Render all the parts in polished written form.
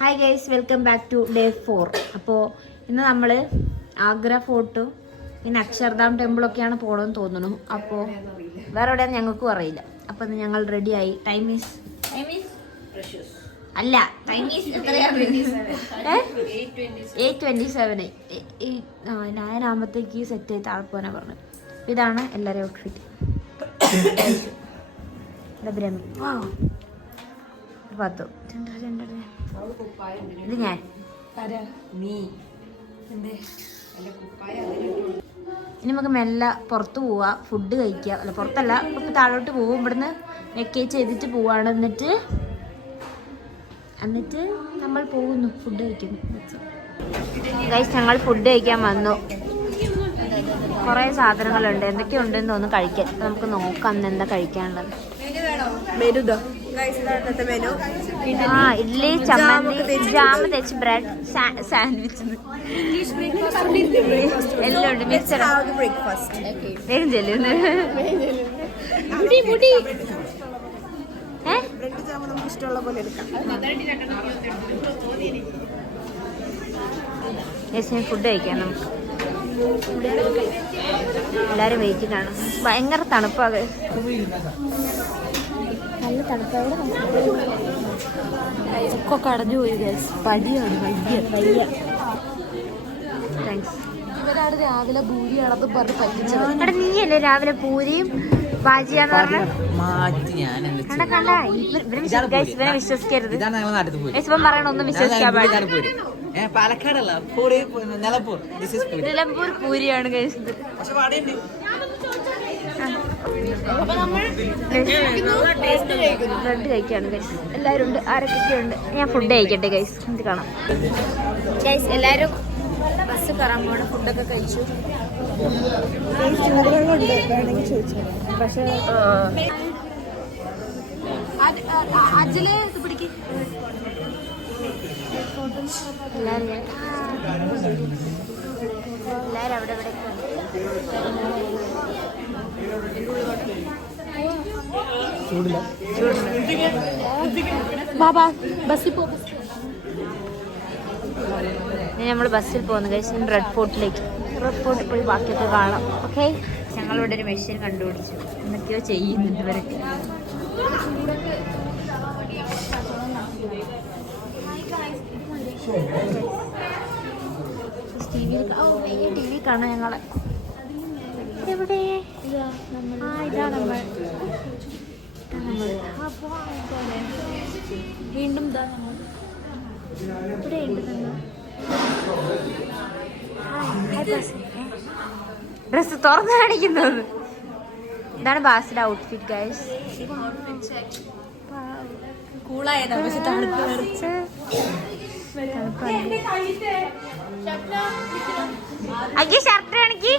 Hi guys, welcome back to day 4. അപ്പോൾ ഇന്ന് നമ്മൾ ആഗ്ര ഫോർട്ട് പിന്നെ അക്ഷർധാം ടെമ്പിളൊക്കെയാണ് പോകണമെന്ന് തോന്നുന്നു. അപ്പോൾ വേറെ എവിടെയാണെന്ന് ഞങ്ങൾക്കും അറിയില്ല. അപ്പോൾ ഇന്ന് ഞങ്ങൾ റെഡിയായി. ടൈം ഈസ് അല്ല, ടൈം ഈസ് എത്രയാണ്? 8:27. 9 സെറ്റ് ചെയ്ത് താഴ്പോനാ പറഞ്ഞു. ഇതാണ് എല്ലാവരും ഔട്ട്ഫിറ്റ്. ബ്രഹ്മി പത്തു ഇത് ഞാൻ ഇനി നമുക്ക് മെല്ലെ പുറത്ത് പോവാ, ഫുഡ് കഴിക്കുക. അല്ല, പുറത്തല്ല, ഇപ്പം താഴോട്ട് പോവും. ഇവിടുന്ന് വെക്കേറ്റ് ചെയ്തിട്ട് പോവാണ്. എന്നിട്ട് നമ്മൾ പോകുന്നു, ഫുഡ് കഴിക്കുന്നു. ഗൈസ്, ഞങ്ങൾ ഫുഡ് കഴിക്കാൻ വന്നു. കുറേ സാധനങ്ങളുണ്ട്, എന്തൊക്കെയുണ്ടെന്ന് തോന്നുന്നു കഴിക്കാൻ. നമുക്ക് നോക്കാം എന്താ കഴിക്കാനുള്ളത്. ഇഡ്ഡലി, ചമ്മന്തി, ജാമ് തെച്ച്, ബ്രെഡ്, സാൻഡ്വിച്ച് എല്ലാം ഉണ്ട്. മിക്സർ വേഗം ചെല്ലുന്നു. ഫുഡ് കഴിക്കാം നമുക്ക്. എല്ലാരും വെയിറ്റിംഗ് ആണ്. ഭയങ്കര തണുപ്പാണ്, നല്ല തണുപ്പാണ്. ഒക്കെ അടഞ്ഞു പോയി. പടിയാണ് വയ്യ. താങ്ക്സ്. ഇവരാണ് രാവിലെ പൂരി അളന്ന് പറഞ്ഞ് പറ്റിച്ചത്. എടാ, നീയല്ലേ രാവിലെ പൂരിയും ബാജിയാന്ന് പറഞ്ഞ കണ്ട. ഇവരെ വിശ്വസിക്കരുത്. ഇപ്പം പറയണൊന്നും വിശ്വസിക്കാൻ പാടില്ല. പാലക്കാടല്ല, നിലമ്പൂർ പൂരിയാണ് കഴിച്ചത്. ബ്രെഡ് കഴിക്കാണ് ഗൈസ്. എല്ലാവരും ഉണ്ട്, ആരൊക്കെ ഉണ്ട്. ഞാൻ ഫുഡ് കഴിക്കട്ടെ ഗൈസ്, ഇത് കാണാം. ഗൈസ്, എല്ലാവരും ബസ് കയറാൻ പോകണം. ഫുഡൊക്കെ കഴിച്ചു. പക്ഷേ അജില് ഇത് പിടിക്കും. എല്ലാവരും അവിടെ ഇവിടെ നമ്മൾ ബസ്സിൽ പോകുന്നു കഴിച്ച് റെഡ് ഫോർട്ടിലേക്ക്. റെഡ് ഫോർട്ടിൽ പോയി ബാക്കിയൊക്കെ കാണാം. ഓക്കെ, ഞങ്ങളിവിടെ ഒരു മെഷീൻ കണ്ടുപിടിച്ചു. എന്തൊക്കെയോ ചെയ്യുന്നുണ്ട് ഇവരൊക്കെ. ടി വി കാണാം ഞങ്ങളെ. എവിടെ? ഇതാണ് നമ്മൾ. വീണ്ടും ഇവിടെ ഉണ്ട്. ഡ്രസ് തുറന്നു കാണിക്കുന്നത്. ഇതാണ് ബാസിന്റെ ഔട്ട്ഫിറ്റ് ഗൈസ്. അഗി ഷർട്ട് ആണെങ്കിൽ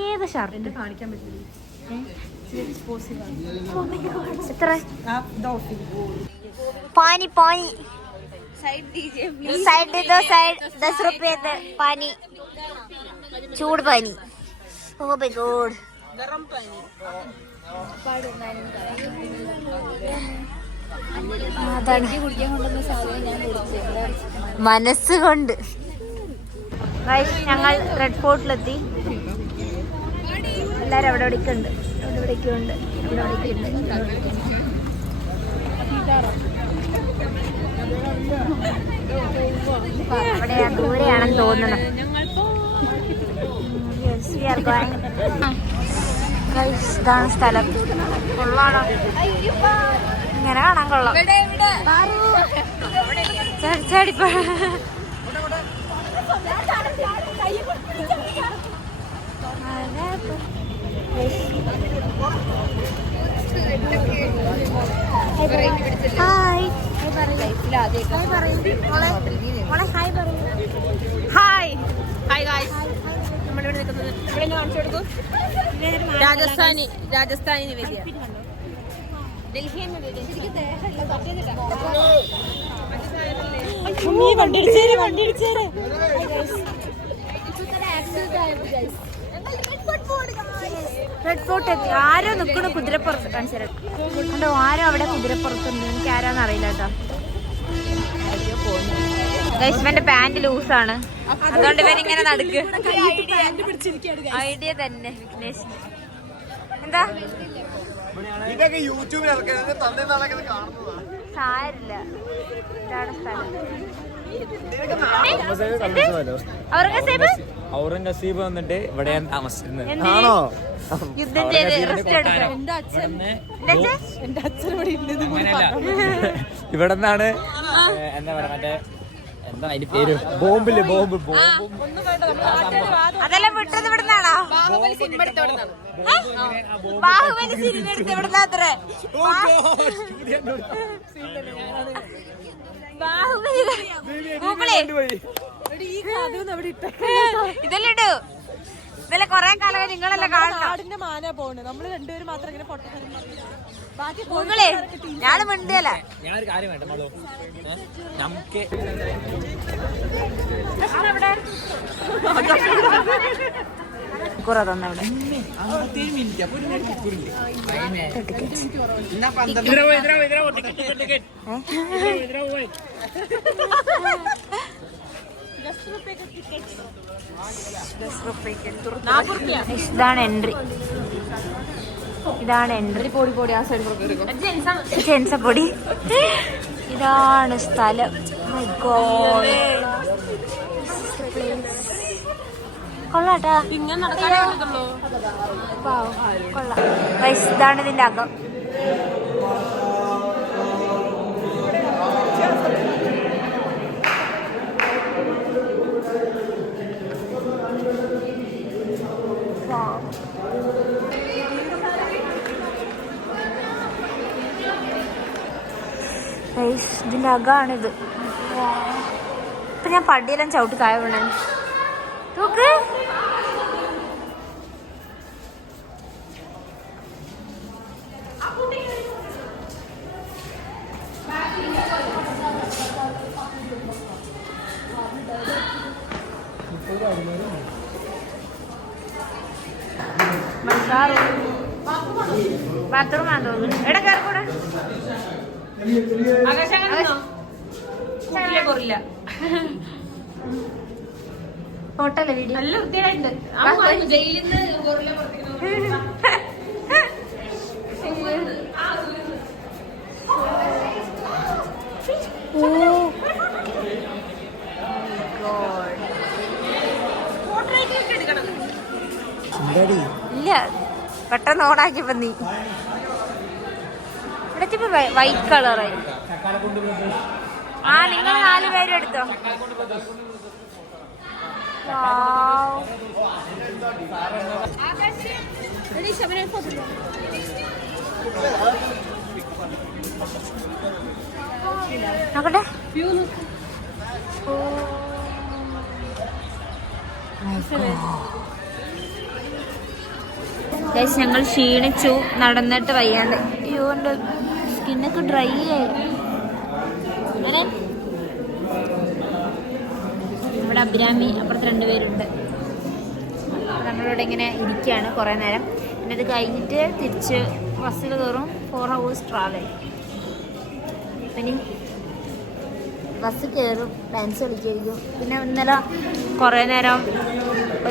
ഏത് ഷർട്ട് കാണിക്കാൻ പറ്റില്ല. എത്ര? पानी साइड दे दो, साइड 10 रुपए दे. पानी, चूड़ पानी. ओ माय गॉड, गरम पानी. മനസ്സുകൊണ്ട് ഞങ്ങൾ റെഡ് ഫോർട്ടിലെത്തി. എല്ലാരും അവിടെ ഇവിടേക്കുണ്ട്. അവിടെ ദൂരെയാണെന്ന് തോന്നണം. ഇതാണ് സ്ഥലം. കൊള്ളാണോ? ഇങ്ങനെ കാണാൻ കൊള്ളാം. ചാടിപ്പോ നമ്മളിവിടെ നിൽക്കുന്നത് ഇവിടെ കാണിച്ചു കൊടുക്കും. രാജസ്ഥാനി നിവേദ്യ. വണ്ടി റെഡ് ഫോർട്ട് എത്തി. ആരോ നിൽക്കണ കുതിരപ്പുറത്ത് കാണിച്ചു കണ്ടോ, ആരോ അവിടെ കുതിരപ്പുറത്തുണ്ട്. എനിക്ക് ആരാന്ന് അറിയില്ല കേട്ടോ. ഗൈസ്മന്റെ പാന്റ് ലൂസാണ്, അതുകൊണ്ട് ഇവരിങ്ങനെ നടക്ക്. ഐഡിയ തന്നെ വിഘ്നേഷ്. എന്താ സാരില്ല, ഇതാണ് സ്ഥലം. ഔറംഗസീബ് വന്നിട്ട് ഇവിടെയാണ് താമസിക്കുന്നത്. യുദ്ധം ചെയ്ത് റെസ്റ്റ് എടുക്കാം. ഇവിടെ നിന്നാണ് എന്താ പറയാ മറ്റേ എന്താ അതിന്റെ പേര്, ബോംബില് ബോംബ് അതെല്ലാം വിട്ടത് ഇവിടുന്നാണോ? ബാഹുബലി സിനിമ എടുത്ത് ഇവിടുന്നാത്രേ. ഇതെല്ലാം ഇടൂ. ഇതെല്ലാം കൊറേ കാലം നിങ്ങളെല്ലാം കാണുന്ന മാന പോണ്. നമ്മള് രണ്ടുപേരും മാത്രം ഇങ്ങനെ ഗൂഗിളേ, ഞാന് മിണ്ടിയല്ല. ഞാനൊരു കാര്യം വേണ്ട മോളോ, നമുക്ക് ഇതാണ് എൻട്രി. ഇതാണ് എൻട്രി. ജെൻസപ്പൊടി. ഇതാണ് സ്ഥലം. കൊള്ളാട്ടാ. കൊള്ളാം. ഇതാണ് ഇതിന്റെ അകം. ഇതിന്റെ അകമാണിത്. ഇപ്പൊ ഞാൻ പടിയെല്ലാം ചവിട്ടി താഴെ വീണേ. നോക്ക്, ബാത്റൂം ആണെന്ന് തോന്നുന്നു. എടാ കയറിക്കൂടെ. ഫോട്ടോല്ലേ വീഡിയോ നല്ല വൃത്തിയായിട്ടുണ്ട്. ജയിലിൽ നിന്ന് ഇല്ല, പെട്ടെന്ന് ഓണാക്കിയപ്പോ നീ ഇവിടെ വൈറ്റ് കളറായി. ആ, നിങ്ങൾ 4 പേരും എടുത്തോ. നോക്കട്ടെ. ഞങ്ങൾ ക്ഷീണിച്ചു, നടന്നിട്ട് വയ്യാണ്ട്. അയ്യോ, എൻ്റെ സ്കിന്നൊക്കെ ഡ്രൈ ആയി. നമ്മുടെ അഭിരാമി അപ്പുറത്ത് 2 പേരുണ്ട്. നമ്മളിവിടെ ഇങ്ങനെ ഇരിക്കുകയാണ് കുറേ നേരം. പിന്നെ ഇത് കഴിഞ്ഞിട്ട് തിരിച്ച് ബസ്സിൽ കയറും. 4 hours ട്രാവൽ. പിന്നെ ബസ് കയറും, ഡാൻസ് കളിക്കായിരിക്കും. പിന്നെ ഇന്നലെ കുറേ നേരം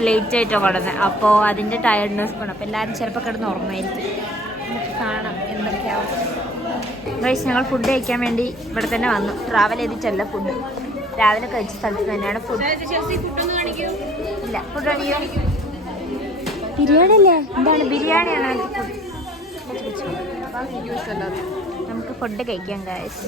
ലേറ്റ് ആയിട്ടോ കിടന്നത്. അപ്പോൾ അതിൻ്റെ ടയർഡ്നെസ് വേണം. അപ്പോൾ എല്ലാവരും ചിലപ്പോൾ കിടന്ന് ഓർമ്മയായിരിക്കും. നമുക്ക് കാണാം എന്തൊക്കെയാവും. ഗൈസ്, ഞങ്ങൾ ഫുഡ് കഴിക്കാൻ വേണ്ടി ഇവിടെ തന്നെ വന്നു. ട്രാവൽ ചെയ്തിട്ടല്ല ഫുഡ്, രാവിലെ കഴിച്ച സ്ഥലത്ത് തന്നെയാണ് ഫുഡ്. ഇല്ല, ഫുഡ് കാണിക്കൂ. ബിരിയാണി അല്ലേ? എന്താണ് ബിരിയാണിയാണ് നമുക്ക് ഫുഡ് കഴിക്കാം ഗൈസ്.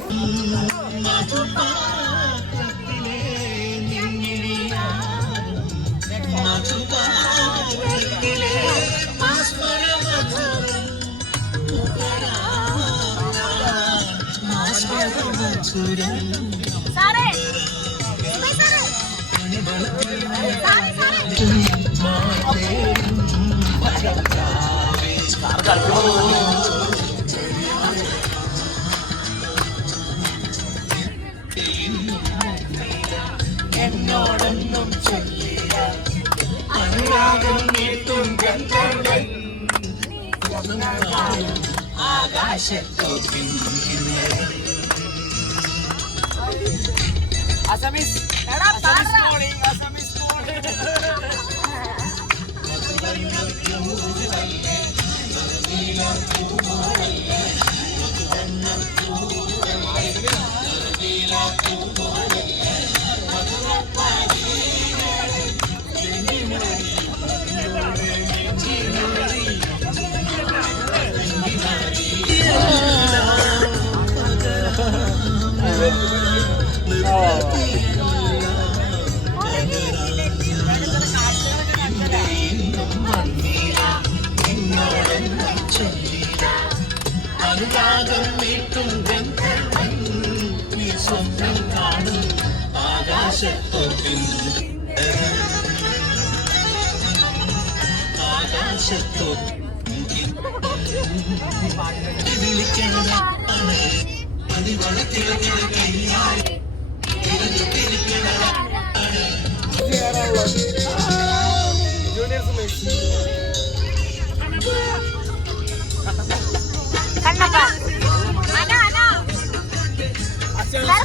എന്നോടൊന്നും ചൊല്ലിയ അനുരാഗം നീട്ടും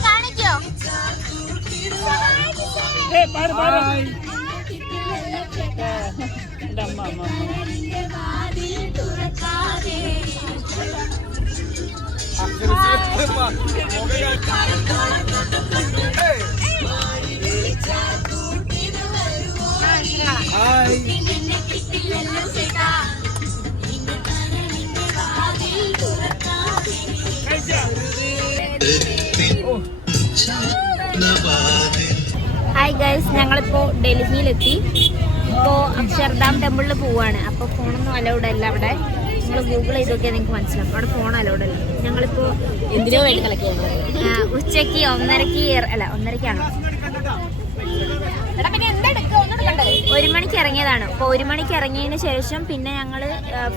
കാണിക്കോ? ഹായ് ഗൈസ്, ഞങ്ങളിപ്പോ ഡൽഹിയിലെത്തി. ഇപ്പോൾ അക്ഷർധാം ടെമ്പിളിൽ പോവാണ്. അപ്പോൾ ഫോണൊന്നും അലൗഡ് അല്ല അവിടെ. നിങ്ങൾ ഗൂഗിൾ ചെയ്ത് നോക്കിയാൽ നിങ്ങൾക്ക് മനസ്സിലാവും, അവിടെ ഫോൺ അലൗഡ് അല്ല. ഞങ്ങളിപ്പോൾ എന്തിനോ വേണ്ടി കളിക്കുകയാണ്. ഉച്ചയ്ക്ക് 1:30-ആണോ 1 മണിക്ക് ഇറങ്ങിയതാണ്. അപ്പോൾ 1 മണിക്ക് ഇറങ്ങിയതിന് ശേഷം പിന്നെ ഞങ്ങൾ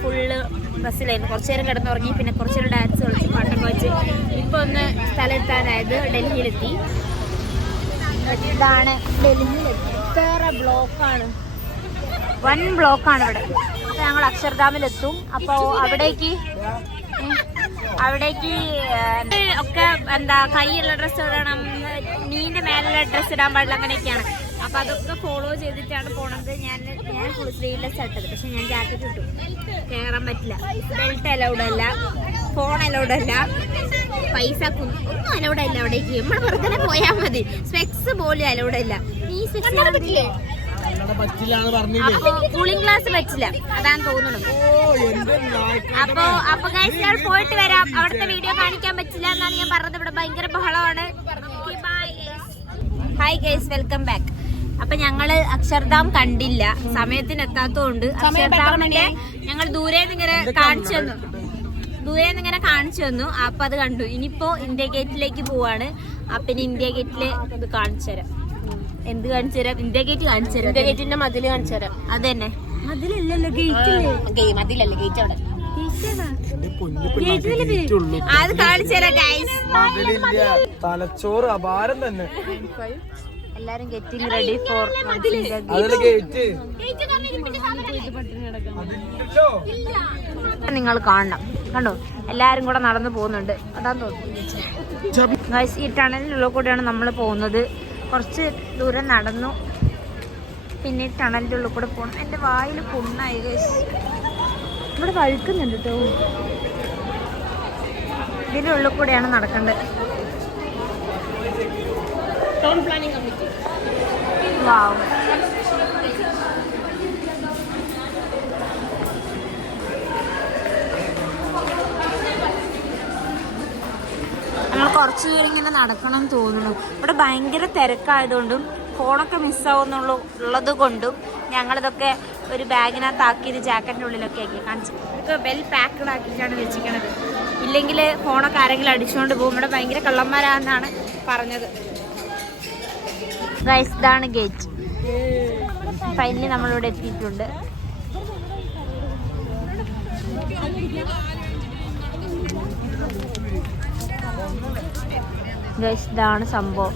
ഫുള്ള് ബസ്സിലായിരുന്നു. കുറച്ച് നേരം കിടന്നുറങ്ങി, പിന്നെ കുറച്ച് നേരം ഡാൻസ് കളിച്ച് പാട്ടൊക്കെ വെച്ച് ഇപ്പോൾ ഒന്ന് സ്ഥലത്തെത്താനായത് ഡൽഹിയിലെത്തി. ഇതാണ് ഡൽഹിയിലെത്തി. ഇത്ര ബ്ലോക്കാണ്, 1 ബ്ലോക്കാണ് ഇവിടെ. അപ്പോൾ ഞങ്ങൾ അക്ഷർധാമിലെത്തും. അപ്പോൾ അവിടേക്ക് ഒക്കെ എന്താ കൈയുള്ള ഡ്രസ്സ് ഇടണം, നീന്റെ മേലുള്ള ഡ്രസ്സ് ഇടാൻ പാടില്ല, അങ്ങനെയൊക്കെയാണ്. അപ്പോൾ അതൊക്കെ ഫോളോ ചെയ്തിട്ടാണ് പോണത്. ഞാൻ ഫുൾ സ്ലീവ്ലെസ് ഇട്ടത്, പക്ഷെ ഞാൻ ജാക്കറ്റ് ഇട്ടു. കയറാൻ പറ്റില്ല, ബെൽറ്റ് അലൗഡ് അല്ല, ഫോൺ അലൗഡ് അല്ല, പൈസ ഒന്നും അലൗഡ് അല്ല അവിടേക്ക്. നമ്മൾ വെറുതെ പോയാൽ മതി. സ്പെക്സ് പോലും അലൗഡ് അല്ല. ഈ സ്പെക്സ് പറ്റില്ലേ? അപ്പൊ കൂളിംഗ് ഗ്ലാസ് പറ്റില്ല, അതാണ് തോന്നുന്നു. അപ്പൊ ഗൈസ് ഞാൻ പോയിട്ട് വരാം. അവിടുത്തെ വീഡിയോ കാണിക്കാൻ പറ്റില്ല എന്നാണ് ഞാൻ പറഞ്ഞത്. ഇവിടെ ഭയങ്കര ബഹളമാണ്. Hi guys, welcome back. അപ്പൊ ഞങ്ങള് അക്ഷർധാം കണ്ടില്ല, സമയത്തിന് എത്താത്തതുകൊണ്ട്. അക്ഷർധാമിന്റെ ഞങ്ങൾ ദൂരേന്ന് ഇങ്ങനെ കാണിച്ചു തന്നു. അപ്പൊ അത് കണ്ടു. ഇനിയിപ്പോ ഇന്ത്യ ഗേറ്റിലേക്ക് പോവാണ്. അപ്പൊ ഇനി ഇന്ത്യ ഗേറ്റില് ഇത് കാണിച്ചു തരാം. എന്ത് കാണിച്ചു തരാം? ഇന്ത്യ ഗേറ്റ് കാണിച്ചു തരാം. ഇന്ത്യ ഗേറ്റിന്റെ മതില് കാണിച്ചു തരാം. അത് തന്നെ, മതിലല്ലല്ലോ, ഗേറ്റ്. മതിലല്ല, ഗേറ്റ് അവിടെ. അത് കാണിച്ചു തരാം ഗൈസ്. തലച്ചോറ് അപാരം തന്നെ. എല്ലാരും ഗെറ്റിംഗ് റെഡി ഫോർ നിങ്ങൾ കാണണം. കണ്ടോ, എല്ലാരും കൂടെ നടന്നു പോകുന്നുണ്ട്. അതാന്ന് തോന്നുന്നു ഗൈസ്. ഈ ടണലിനുള്ള കൂടെയാണ് നമ്മൾ പോകുന്നത്. കുറച്ച് ദൂരം നടന്നു, പിന്നെ ടണലിൻ്റെ ഉള്ളിൽ കൂടെ പോകണം. എൻ്റെ വായിൽ പുണ്ണായി ഗൈസ്. ഇവിടെ വഴുക്കുന്നുണ്ട് കേട്ടോ. ഇതിൻ്റെ ഉള്ളിൽ കൂടെയാണ് നടക്കേണ്ടത്. വാവ്, നമ്മൾ കുറച്ച് ദൂരം ഇങ്ങനെ നടക്കണം എന്ന് തോന്നുന്നു. ഇവിടെ ഭയങ്കര തിരക്കായതുകൊണ്ടും ഫോണൊക്കെ മിസ്സാവുന്നുള്ളത് കൊണ്ടും ഞങ്ങളിതൊക്കെ ഒരു ബാഗിനകത്താക്കിയത് ജാക്കറ്റിൻ്റെ ഉള്ളിലൊക്കെ ആക്കി കാണിച്ചു. ഇതൊക്കെ വെൽ പാക്കഡ് ആക്കിയിട്ടാണ് വെച്ചിരിക്കണത്. ഇല്ലെങ്കിൽ ഫോണൊക്കെ ആരെങ്കിലും അടിച്ചുകൊണ്ട് പോകും. ഇവിടെ ഭയങ്കര കള്ളന്മാരാണെന്നാണ് പറഞ്ഞത്. ഗൈസ്, ഇതാണ് ഗേറ്റ്. ഫൈനലി നമ്മളിവിടെ എത്തിയിട്ടുണ്ട്. ഗൈസ്, ഇതാണ് സംഭവം.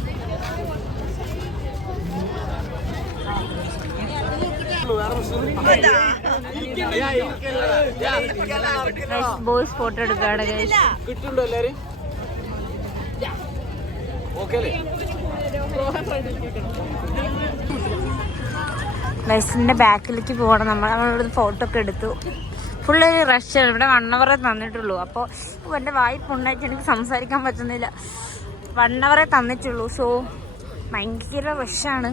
ഇരിക്കുള്ളൂ, വേറെ പ്രശ്നമൊന്നും ബോയ്സ് ഫോട്ടോ എടുക്കാണ് കിട്ടുന്നുണ്ടോ എല്ലാരും? ഓക്കെ അല്ലേ? ബസ്സിന്റെ ബാക്കിലേക്ക് പോകണം. നമ്മളിവിടെ ഫോട്ടോ ഒക്കെ എടുത്തു. Full rush. ഇവിടെ 1 hour തന്നിട്ടുള്ളൂ. അപ്പോൾ എൻ്റെ വായ്പ ഉണ്ടായിട്ട് എനിക്ക് സംസാരിക്കാൻ പറ്റുന്നില്ല. 1 hour തന്നിട്ടുള്ളൂ. സോ ഭയങ്കര റഷാണ്.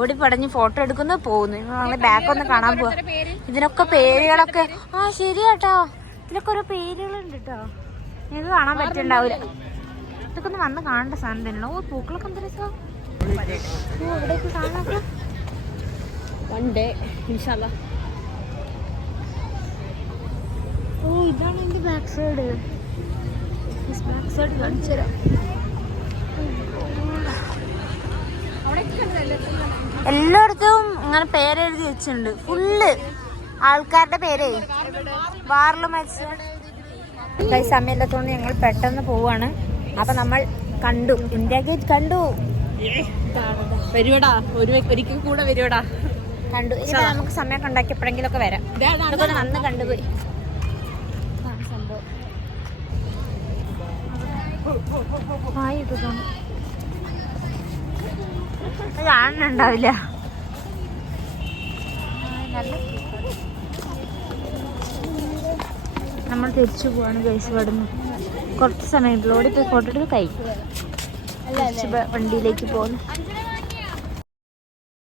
ഓടിപ്പടഞ്ഞ് ഫോട്ടോ എടുക്കുന്നു, പോകുന്നു. ഞങ്ങൾ ബാക്കൊന്ന് കാണാൻ പോവാ. ഇതിനൊക്കെ പേരുകളൊക്കെ ശരിയാട്ടോ. ഇതിലൊക്കെ ഓരോ പേരുകളുണ്ട് കേട്ടോ. ഇത് കാണാൻ പറ്റുന്നുണ്ടാവില്ല. ഇതൊക്കെ ഒന്ന് വന്ന് കാണേണ്ട സാധനം തന്നെയാണ്. പൂക്കളൊക്കെ എന്ത് രസമാണ്. ഇവിടേക്ക് കാണാം. ഇതാണ് എന്റെ ബാക്ക് സൈഡ്. ബാക്ക് സൈഡ് കാണിച്ചു തരാം. എല്ലായിടത്തും ഇങ്ങനെ പേരെഴുതി വെച്ചിട്ടുണ്ട്. ഫുള്ള് ആൾക്കാരുടെ പേരേ. വാറില് മരിച്ച സമയമില്ലാത്തതുകൊണ്ട് ഞങ്ങൾ പെട്ടെന്ന് പോവാണ്. അപ്പൊ നമ്മൾ കണ്ടു, ഇന്ത്യ ഗേറ്റ് കണ്ടു. വരുവടാ, ഒരിക്കൽ കൂടെ വരുവടാ. കണ്ടു. ഇനി നമുക്ക് സമയമൊക്കെ ഉണ്ടാക്കി എപ്പോഴെങ്കിലും ഒക്കെ വരാം. ഇതൊക്കെ നന്ന് കണ്ടുപോയി. സംഭവം കാണുന്നുണ്ടാവില്ല. നമ്മൾ തിരിച്ചു പോവാണ് ഗൈസ്. ഇവിടുന്ന് കുറച്ച് സമയം ഓടിപ്പോയി ഫോട്ടോ എടുത്ത് കഴിക്കും. വണ്ടിയിലേക്ക് പോകുന്നു.